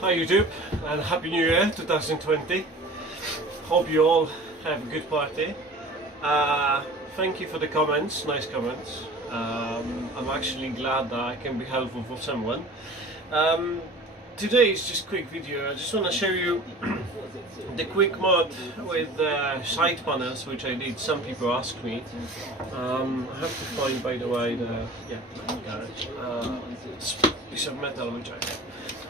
Hi YouTube, and Happy New Year 2020. Hope you all have a good party. Thank you for the comments, nice comments. I'm actually glad that I can be helpful for someone. Today is just a quick video. I just want to show you the quick mod with side panels, which I did. Some people asked me. I have to find, by the way, the garage piece of metal which I have.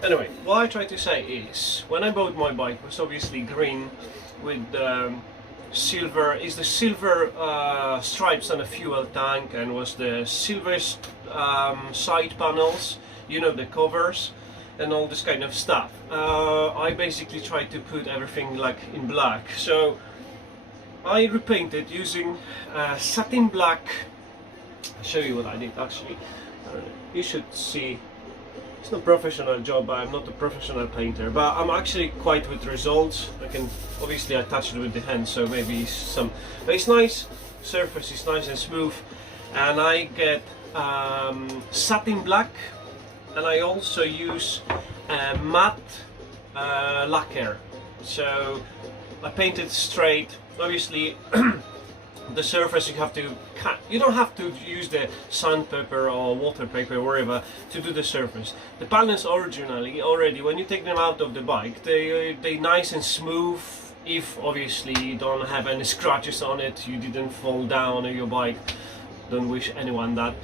Anyway, what I try to say is, when I bought my bike, it was obviously green with silver stripes on the fuel tank, and was the silver side panels, you know, the covers and all this kind of stuff. I basically tried to put everything like in black, so I repainted using satin black. I'll show you what I did actually. You should see. It's not a professional job, I'm not a professional painter, but I'm actually quite with results. Obviously I touched it with the hand, so maybe some, but it's nice, surface is nice and smooth, and I get satin black, and I also use matte lacquer, so I painted straight. Obviously the surface you don't have to use the sandpaper or waterpaper or whatever to do the surface. The panels originally already, when you take them out of the bike, they nice and smooth. If obviously you don't have any scratches on it, you didn't fall down on your bike, don't wish anyone that.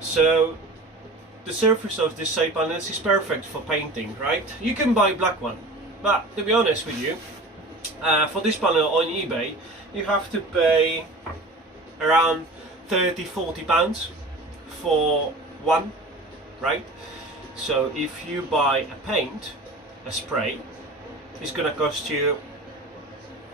So the surface of this side panels is perfect for painting, right? You can buy black one, but to be honest with you, for this panel on eBay you have to pay around 30-40 pounds for one, right? So if you buy a paint, a spray, it's gonna cost you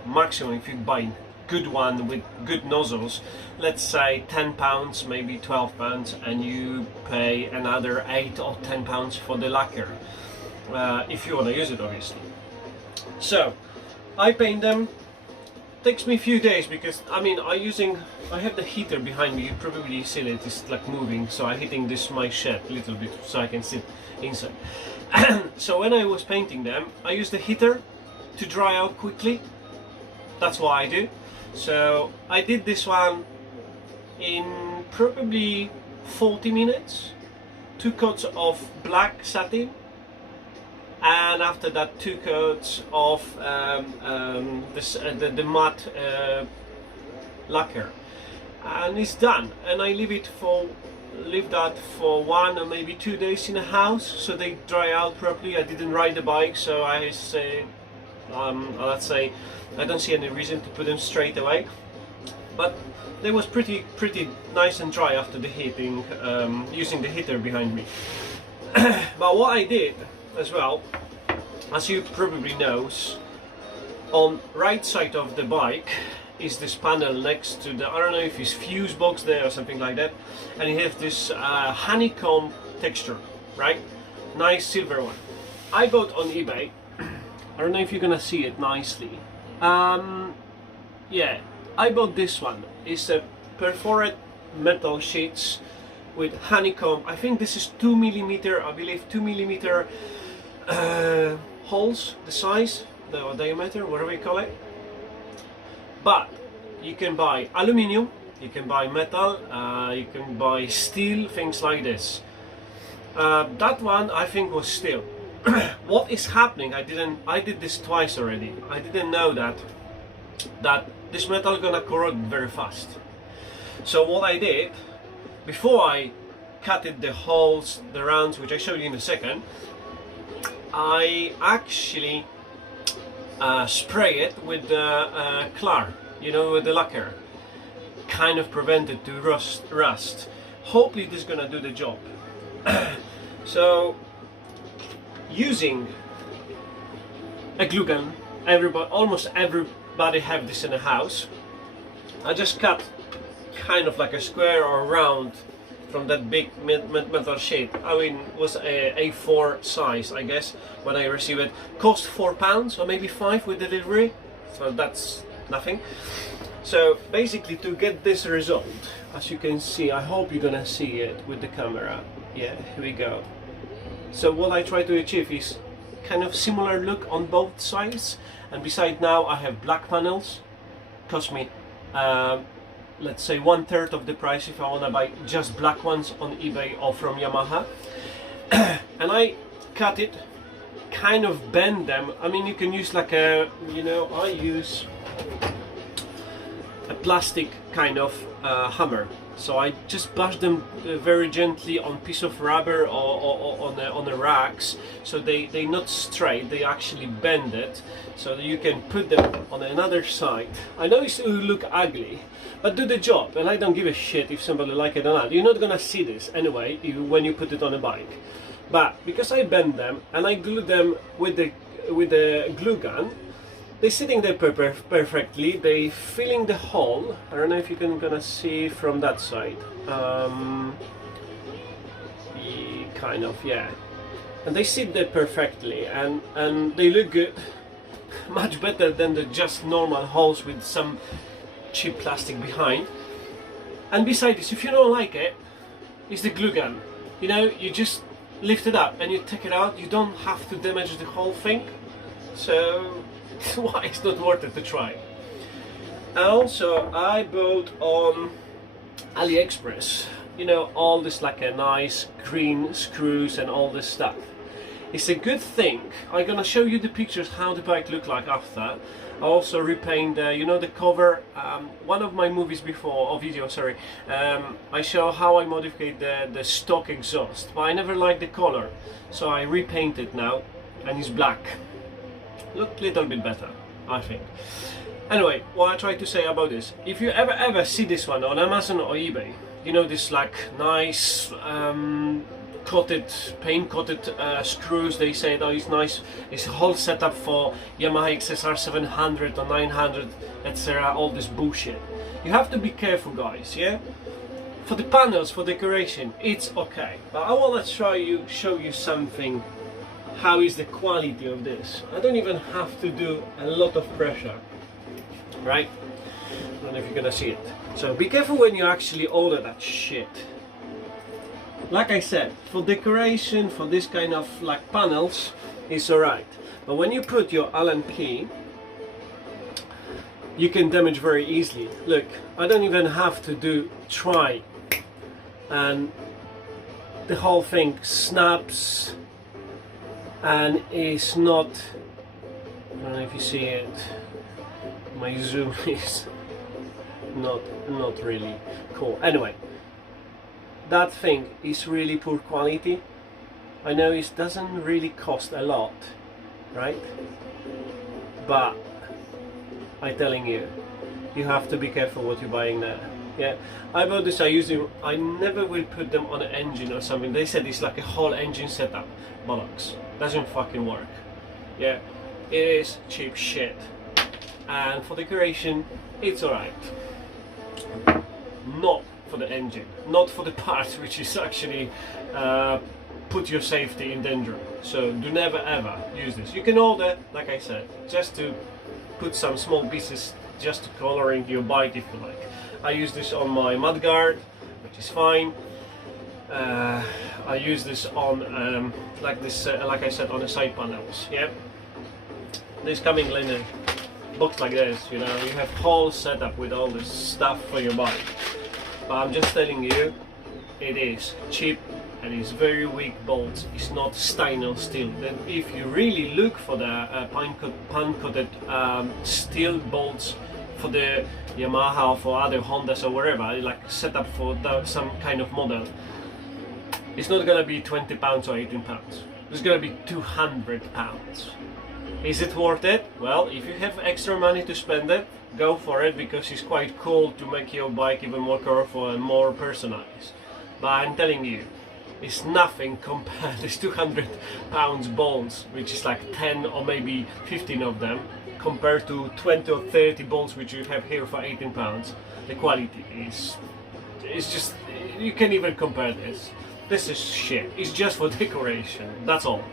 maximum, if you buy good one with good nozzles, let's say 10 pounds, maybe 12 pounds, and you pay another 8 or 10 pounds for the lacquer, if you want to use it obviously. So I paint them. Takes me a few days because I have the heater behind me. You probably see it, it's like moving, so I'm hitting this my shed a little bit so I can sit inside. So when I was painting them, I used the heater to dry out quickly. That's what I do. So I did this one in probably 40 minutes, 2 coats of black satin, and after that 2 coats of the matte lacquer, and it's done. And I leave that for 1 or maybe 2 days in a house so they dry out properly. I didn't ride the bike, so I say let's say I don't see any reason to put them straight away, but they was pretty nice and dry after the heating, using the heater behind me. But what I did as well, as you probably knows, on right side of the bike is this panel next to the, I don't know if it's fuse box there or something like that, and you have this honeycomb texture, right? Nice silver one. I bought on eBay. I don't know if you're gonna see it nicely. Yeah, I bought this one. It's a perforated metal sheets with honeycomb. I think this is 2mm, I believe 2mm holes, the size, the diameter, whatever you call it. But you can buy aluminium, you can buy metal, you can buy steel, things like this. That one I think was steel. What is happening? I did this twice already. I didn't know that this metal gonna corrode very fast. So what I did, before I cutted the holes, the rounds, which I show you in a second, I actually spray it with the clar, you know, with the lacquer, kind of prevent it to rust. Hopefully this is gonna do the job. So using a glue gun, almost everybody have this in the house. I just cut kind of like a square or round from that big metal sheet. I mean, it was a A4 size, I guess, when I received it. Cost £4 or maybe 5 with delivery, so that's nothing. So basically, to get this result, as you can see, I hope you're gonna see it with the camera. Yeah, here we go. So what I try to achieve is kind of similar look on both sides. And beside now I have black panels, cost me let's say 1/3 of the price if I want to buy just black ones on eBay or from Yamaha. And I cut it, kind of bend them. I mean, you can use like a, you know, I use a plastic kind of hammer. So I just bash them very gently on piece of rubber or on the racks, so they not straight, they actually bend it, so that you can put them on another side. I know it will look ugly, but do the job, and I don't give a shit if somebody like it or not. You're not gonna see this anyway when you put it on a bike. But because I bend them and I glue them with the glue gun, they're sitting there perfectly. They filling the hole. I don't know if you can gonna see from that side. Kind of, yeah. And they sit there perfectly, and they look good, much better than the just normal holes with some cheap plastic behind. And besides this, if you don't like it, it's the glue gun. You know, you just lift it up and you take it out. You don't have to damage the whole thing. So why it's not worth it to try. And also I bought on AliExpress, you know, all this like a nice green screws and all this stuff. It's a good thing. I'm gonna show you the pictures how the bike look like after. I also repaint the, you know, the cover. One of my movies before, or video, sorry, I show how I modified the stock exhaust, but I never liked the color, so I repaint it now, and it's black. Look a little bit better, I think. Anyway, what I try to say about this, if you ever see this one on Amazon or eBay, you know, this like nice paint coated screws, they say that it's nice, it's a whole setup for Yamaha xsr700 or 900, etc. all this bullshit. You have to be careful, guys, yeah? For the panels, for decoration, it's okay, but I want to show you something. How is the quality of this? I don't even have to do a lot of pressure, right? I don't know if you're gonna see it. So be careful when you actually order that shit. Like I said, for decoration, for this kind of like panels, it's alright. But when you put your Allen key, you can damage very easily. Look, I don't even have to try, and the whole thing snaps. And it's not, I don't know if you see it, my zoom is not really cool. Anyway, that thing is really poor quality. I know it doesn't really cost a lot, right? But I'm telling you, you have to be careful what you're buying there. Yeah, I bought this, I never will put them on an engine or something. They said it's like a whole engine setup. Bollocks. Doesn't fucking work. Yeah, it is cheap shit. And for decoration, it's alright. Not for the engine, not for the parts which is actually put your safety in danger. So do never ever use this. You can order, like I said, just to put some small pieces, just to coloring your bike if you like. I use this on my mudguard, which is fine. I use this on like this, like I said, on the side panels. Yeah, this coming in a box like this. You know, you have whole setup with all this stuff for your bike. But I'm just telling you, it is cheap and it's very weak bolts. It's not stainless steel. Then, if you really look for the pan-coated steel bolts for the Yamaha or for other Hondas or wherever, like set up for some kind of model, it's not gonna be 20 pounds or 18 pounds. It's gonna be 200 pounds. Is it worth it? Well, if you have extra money to spend it, go for it, because it's quite cool to make your bike even more colorful and more personalized. But I'm telling you, it's nothing compared to 200 pounds bolts, which is like 10 or maybe 15 of them, compared to 20 or 30 bolts which you have here for 18 pounds. The quality is, it's just, you can't even compare this. This is shit. It's just for decoration, that's all.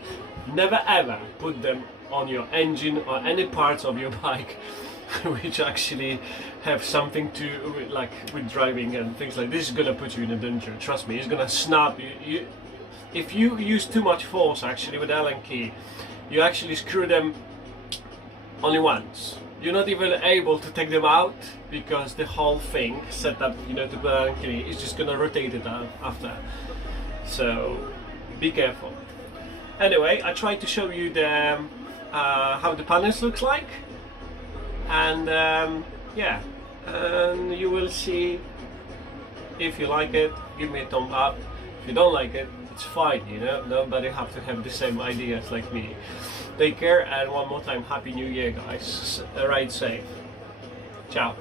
Never ever put them on your engine or any parts of your bike which actually have something to like with driving and things like this. Is gonna put you in a danger, trust me. It's gonna snap you. If you use too much force actually with Allen key, you actually screw them only once. You're not even able to take them out because the whole thing set up, you know, to blankly is just gonna rotate it out after. So be careful. Anyway, I tried to show you the how the panels looks like, and yeah, and you will see. If you like it, give me a thumb up. If you don't like it, it's fine, you know, nobody have to have the same ideas like me. Take care, and one more time, Happy New Year, guys. Ride safe. Ciao.